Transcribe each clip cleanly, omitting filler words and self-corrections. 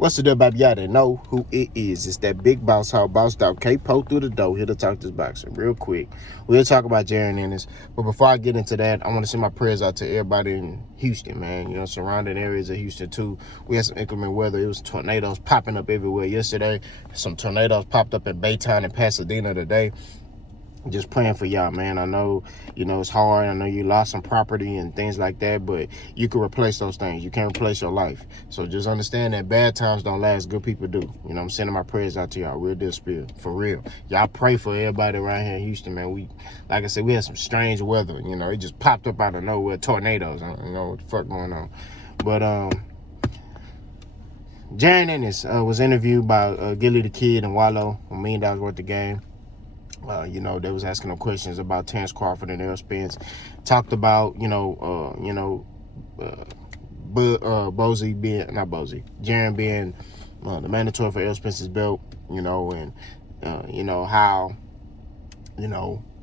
What's the deal, baby? Y'all didn't know who it is. It's that big boss hog, bossed out K-Po through the door. Here to talk this boxing real quick. We'll talk about Jaron Enis. But before I get into that, I want to send my prayers out to everybody in Houston, man. You know, surrounding areas of Houston, too. We had some inclement weather. It was tornadoes popping up everywhere yesterday. Some tornadoes popped up in Baytown and Pasadena today. Just praying for y'all, man. I know, it's hard. I know you lost some property and things like that, but you can replace those things. You can't replace your life. So just understand that bad times don't last. Good people do. I'm sending my prayers out to y'all. Real deal spirit. For real. Y'all pray for everybody around here in Houston, man. Like I said, we had some strange weather. It just popped up out of nowhere. Tornadoes. I don't know what the fuck going on. But, Jaron Ennis was interviewed by Gilly the Kid and Wallow, $1 million worth of game. They was asking them questions about Terrence Crawford and Errol Spence. Talked about, Jaron being the mandatory for Errol Spence's belt, and, how,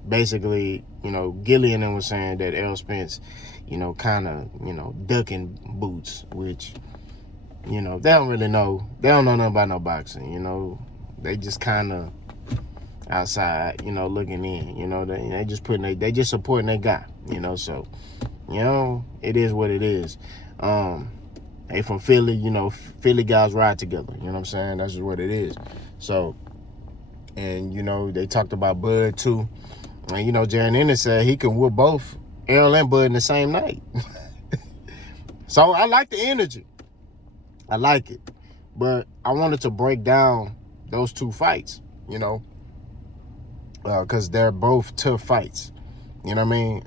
basically, Gilly and them was saying that Errol Spence, kind of, ducking Boots, which, they don't really know. They don't know nothing about no boxing, They just kind of outside, looking in, they just they just supporting their guy, so, it is what it is. They from Philly, Philly guys ride together, you know what I'm saying? That's just what it is. So, and, they talked about Bud too. And, Jaron Ennis said he can whoop both Errol and Bud in the same night. So I like the energy. I like it. But I wanted to break down those two fights, because they're both tough fights. You know what I mean?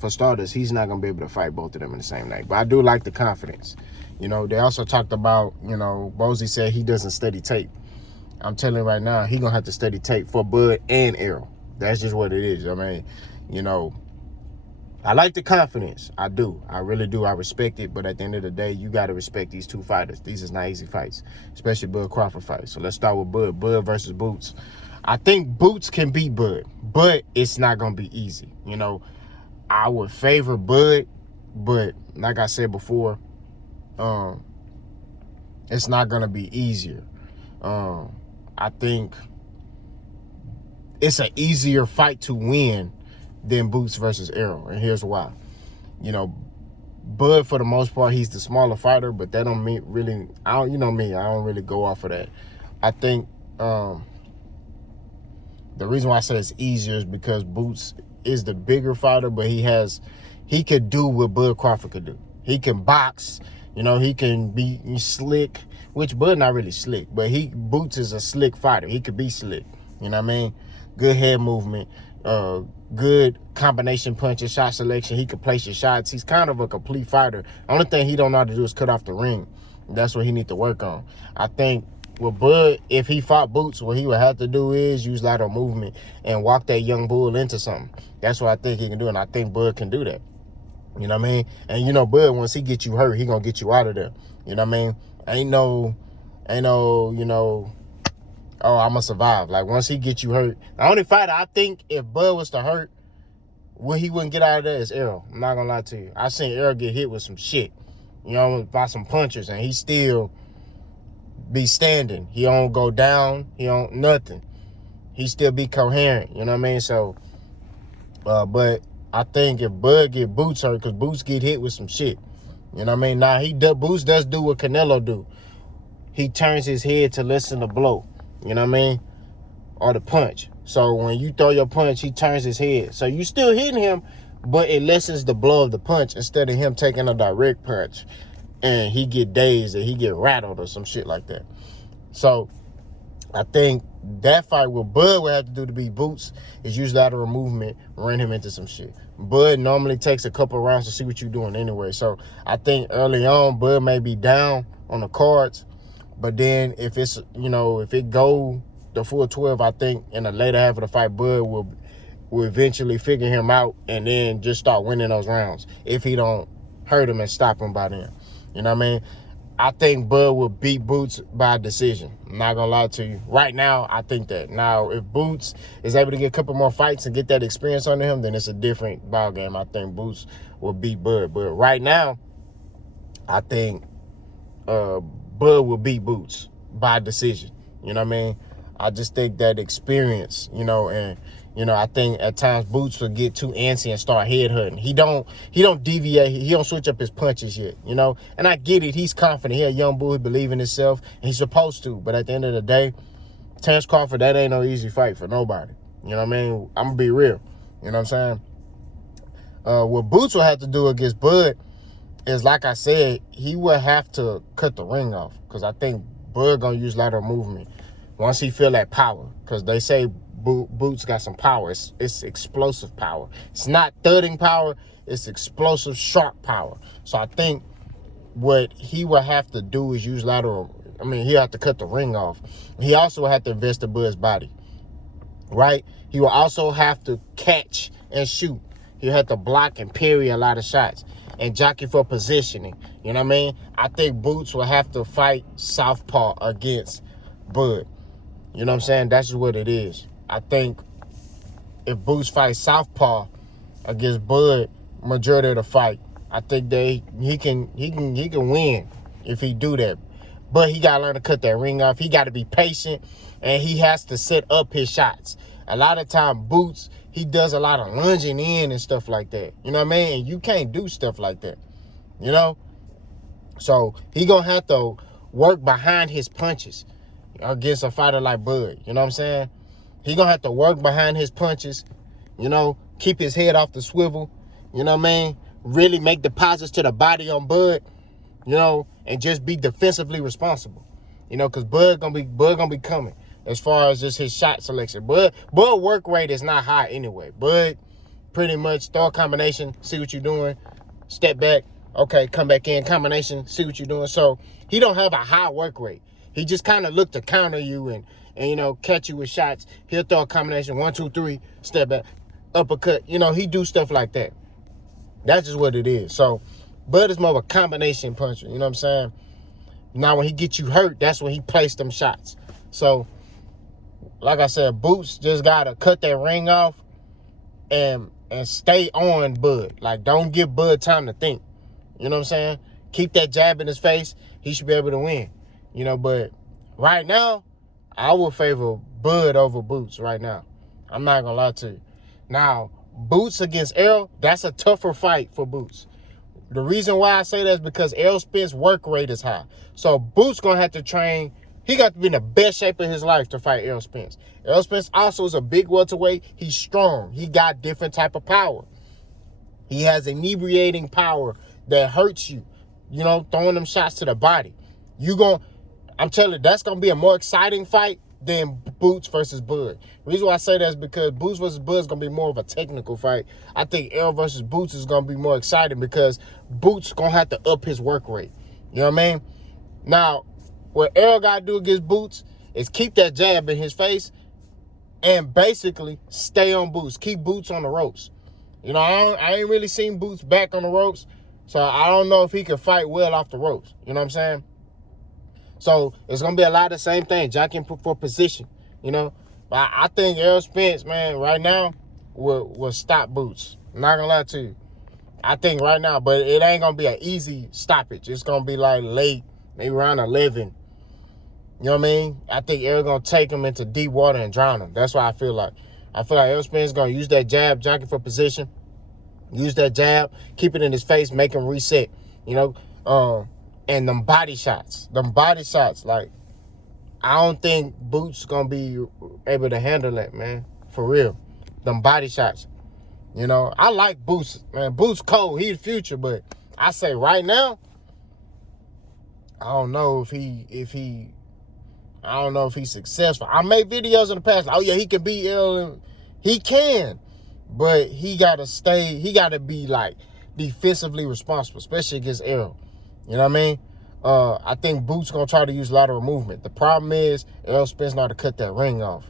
For starters, he's not going to be able to fight both of them in the same night. But I do like the confidence. They also talked about, Bozy said he doesn't study tape. I'm telling you right now, he's going to have to study tape for Bud and Errol. That's just what it is. I mean, I like the confidence. I do. I really do. I respect it. But at the end of the day, you got to respect these two fighters. These is not easy fights, especially Bud Crawford fights. So let's start with Bud. Bud versus Boots. I think Boots can beat Bud, but it's not going to be easy. I would favor Bud, but like I said before, it's not going to be easier. I think it's an easier fight to win than Boots versus Errol, and here's why. Bud, for the most part, he's the smaller fighter, but that don't mean really, I don't really go off of that. I think, the reason why I say it's easier is because Boots is the bigger fighter, but he could do what Bud Crawford could do. He can box, he can be slick, which Bud not really slick, but Boots is a slick fighter. He could be slick, you know what I mean? Good head movement, good combination punches, shot selection. He can place your shots. He's kind of a complete fighter. Only thing he don't know how to do is cut off the ring. That's what he need to work on. I think with Bud, if he fought Boots, what he would have to do is use lateral movement and walk that young bull into something. That's what I think he can do, and I think Bud can do that. You know what I mean? And Bud, once he get you hurt, he gonna get you out of there. You know what I mean? Ain't no, oh, I'm gonna survive. Like, once he gets you hurt, the only fighter I think if Bud was to hurt, he wouldn't get out of there is Errol. I'm not gonna lie to you. I seen Errol get hit with some shit, by some punches, and he still be standing. He don't go down. He don't nothing. He still be coherent. You know what I mean? So, but I think if Bud get Boots hurt, because Boots get hit with some shit. You know what I mean? Now, Boots does do what Canelo do. He turns his head to listen to blow. You know what I mean? Or the punch. So when you throw your punch, he turns his head. So you still hitting him, but it lessens the blow of the punch instead of him taking a direct punch. And he get dazed and he get rattled or some shit like that. So I think that fight what Bud would have to do to beat Boots is use lateral movement, run him into some shit. Bud normally takes a couple rounds to see what you're doing anyway. So I think early on, Bud may be down on the cards. But then if it's, if it go the full 12, I think in the later half of the fight, Bud will eventually figure him out and then just start winning those rounds if he don't hurt him and stop him by then. You know what I mean? I think Bud will beat Boots by decision. I'm not going to lie to you. Right now, I think that. Now, if Boots is able to get a couple more fights and get that experience under him, then it's a different ballgame. I think Boots will beat Bud. But right now, I think Bud Bud will beat Boots by decision. You know what I mean? I just think that experience, and I think at times Boots will get too antsy and start headhunting. He don't deviate. He don't switch up his punches yet, And I get it. He's confident. He a young boy who believe in himself, and he's supposed to. But at the end of the day, Terrence Crawford, that ain't no easy fight for nobody. You know what I mean? I'm gonna be real. You know what I'm saying? What Boots will have to do against Bud is, like I said, he will have to cut the ring off, because I think Bud gonna use lateral movement once he feel that power, because they say Boots got some power. It's explosive power. It's not thudding power. It's explosive, sharp power. So I think what he will have to do is use lateral. I mean, he'll have to cut the ring off. He also will have to invest in Bud's body, right? He will also have to catch and shoot. He'll have to block and parry a lot of shots and jockey for positioning. You know what I mean? I think Boots will have to fight southpaw against Bud. You know what I'm saying? That's just what it is. I think if Boots fights southpaw against Bud, majority of the fight, I think he can win if he do that. But he gotta learn to cut that ring off. He gotta be patient, and he has to set up his shots. A lot of time, Boots, he does a lot of lunging in and stuff like that. You know what I mean? And you can't do stuff like that. So he gonna have to work behind his punches against a fighter like Bud. You know what I'm saying? He gonna have to work behind his punches, keep his head off the swivel, you know what I mean? Really make deposits to the body on Bud, and just be defensively responsible. Because Bud gonna be coming as far as just his shot selection. Bud work rate is not high anyway. Bud pretty much throw a combination, see what you're doing, step back, okay, come back in, combination, see what you're doing. So he don't have a high work rate. He just kind of look to counter you and catch you with shots. He'll throw a combination, 1, 2, 3, step back, uppercut. He do stuff like that. That's just what it is. So Bud is more of a combination puncher. You know what I'm saying? Now, when he gets you hurt, that's when he plays them shots. So, like I said, Boots just got to cut that ring off and stay on Bud. Like, don't give Bud time to think. You know what I'm saying? Keep that jab in his face. He should be able to win. But right now, I would favor Bud over Boots right now. I'm not going to lie to you. Now, Boots against Errol, that's a tougher fight for Boots. The reason why I say that is because Errol Spence's work rate is high. So Boots going to have to train. He got to be in the best shape of his life to fight Errol Spence. Errol Spence also is a big welterweight. He's strong. He got different type of power. He has inebriating power that hurts you. Throwing them shots to the body. I'm telling you, that's going to be a more exciting fight than Boots versus Bud. The reason why I say that is because Boots versus Bud is going to be more of a technical fight. I think Errol versus Boots is going to be more exciting because Boots going to have to up his work rate. You know what I mean? Now, what Errol got to do against Boots is keep that jab in his face and basically stay on Boots. Keep Boots on the ropes. I ain't really seen Boots back on the ropes, so I don't know if he can fight well off the ropes. You know what I'm saying? So it's going to be a lot of the same thing, jockeying for position, But I think Errol Spence, man, right now will stop Boots. I'm not going to lie to you. I think right now, but it ain't going to be an easy stoppage. It's going to be like late, maybe around 11. You know what I mean? I think Errol going to take him into deep water and drown him. That's what I feel like. I feel like Errol Spence is going to use that jab, jockey for position, use that jab, keep it in his face, make him reset, and them body shots, like, I don't think Boots going to be able to handle that, man, for real. Them body shots. I like Boots, man. Boots cold. He the future, but I say right now, I don't know if he's successful. I made videos in the past, like, oh yeah, he can beat Errol. He can, but he got to be like defensively responsible, especially against Errol. You know what I mean? I think Boots going to try to use lateral movement. The problem is Errol Spence know how to cut that ring off.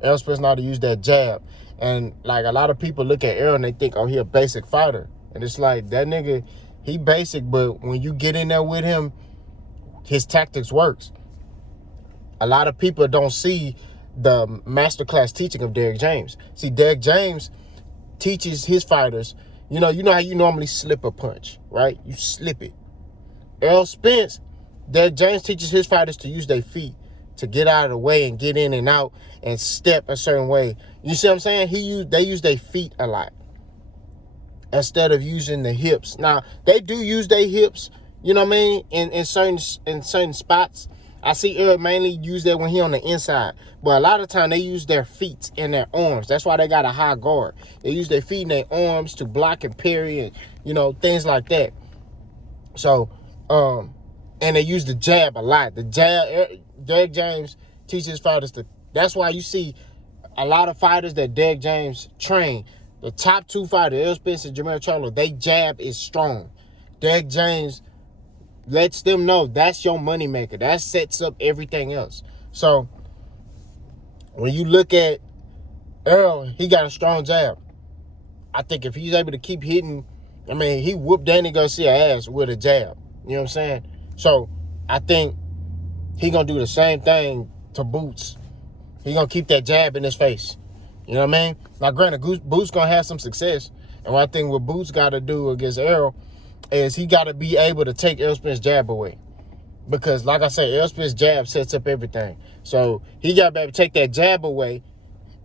Errol Spence know how to use that jab. And, like, a lot of people look at Errol and they think, oh, he a basic fighter. And it's like, that nigga, he basic, but when you get in there with him, his tactics works. A lot of people don't see the masterclass teaching of Derrick James. See, Derrick James teaches his fighters, you know how you normally slip a punch, right? You slip it. Errol Spence Derek James teaches his fighters to use their feet to get out of the way and get in and out and step a certain way. You see what I'm saying? They use their feet a lot instead of using the hips. Now, they do use their hips, you know what I mean, in certain spots. I see Errol mainly use that when he on the inside. But a lot of time they use their feet and their arms. That's why they got a high guard. They use their feet and their arms to block and parry and, you know, things like that. So, and they use the jab a lot. The jab, Derek James teaches fighters to, that's why you see a lot of fighters that Derek James train. The top two fighters, Errol Spence and Jermell Charlo, they jab is strong. Derek James lets them know that's your moneymaker. That sets up everything else. So when you look at Errol, he got a strong jab. I think if he's able to keep hitting, I mean, he whooped Danny Garcia ass with a jab. You know what I'm saying? So I think he gonna do the same thing to Boots. He gonna keep that jab in his face. You know what I mean? Now, granted, Boots gonna have some success. And one thing what Boots got to do against Errol is he got to be able to take Errol Spence's jab away. Because, like I said, Errol Spence's jab sets up everything. So he got to be able to take that jab away.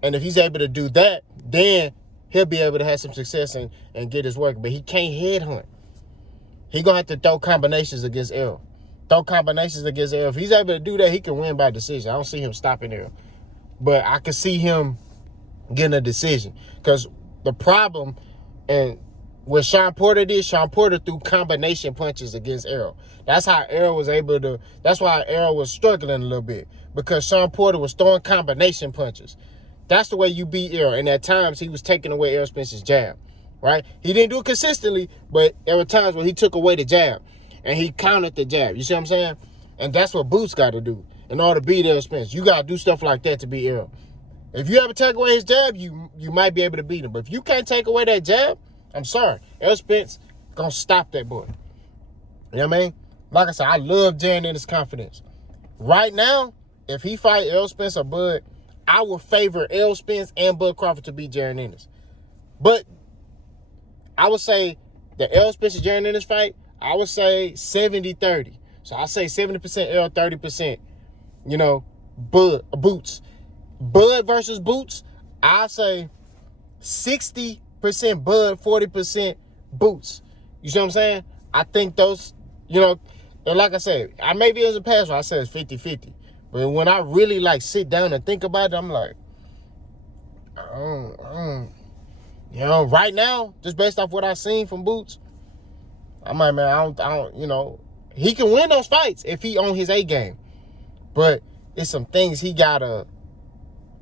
And if he's able to do that, then he'll be able to have some success and get his work. But he can't headhunt. He going to have to throw combinations against Errol. If he's able to do that, he can win by decision. I don't see him stopping Errol. But I can see him getting a decision. Because the problem, and what Sean Porter threw combination punches against Errol. That's how Errol was able to, that's why Errol was struggling a little bit. Because Sean Porter was throwing combination punches. That's the way you beat Errol. And at times, he was taking away Errol Spence's jab. Right? He didn't do it consistently, but there were times when he took away the jab. And he countered the jab. You see what I'm saying? And that's what Boots got to do in order to beat Errol Spence. You got to do stuff like that to beat Errol. If you ever take away his jab, you might be able to beat him. But if you can't take away that jab, I'm sorry. Errol Spence gonna stop that boy. You know what I mean? Like I said, I love Jaron Ennis' confidence. Right now, if he fight Errol Spence or Bud, I would favor Errol Spence and Bud Crawford to beat Jaron Ennis. But I would say the Errol Spence and Jaron Ennis fight, I would say 70-30. So I say 70% Errol, 30%, you know, Boots. Bud versus Boots, I say 60% Bud, 40% Boots. You see what I'm saying? I think those, you know, and like I said, I maybe as a passer, I said it's 50-50. But when I really like sit down and think about it, I'm like, you know, right now, just based off what I've seen from Boots, I'm like, man, I don't, you know, he can win those fights if he on his A game. But it's some things he gotta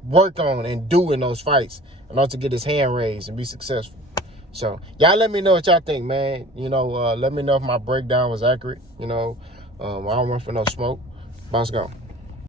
work on and do in those fights in order to get his hand raised and be successful. So y'all let me know what y'all think, man. You know, let me know if my breakdown was accurate. You know, I don't run for no smoke. Boss gone.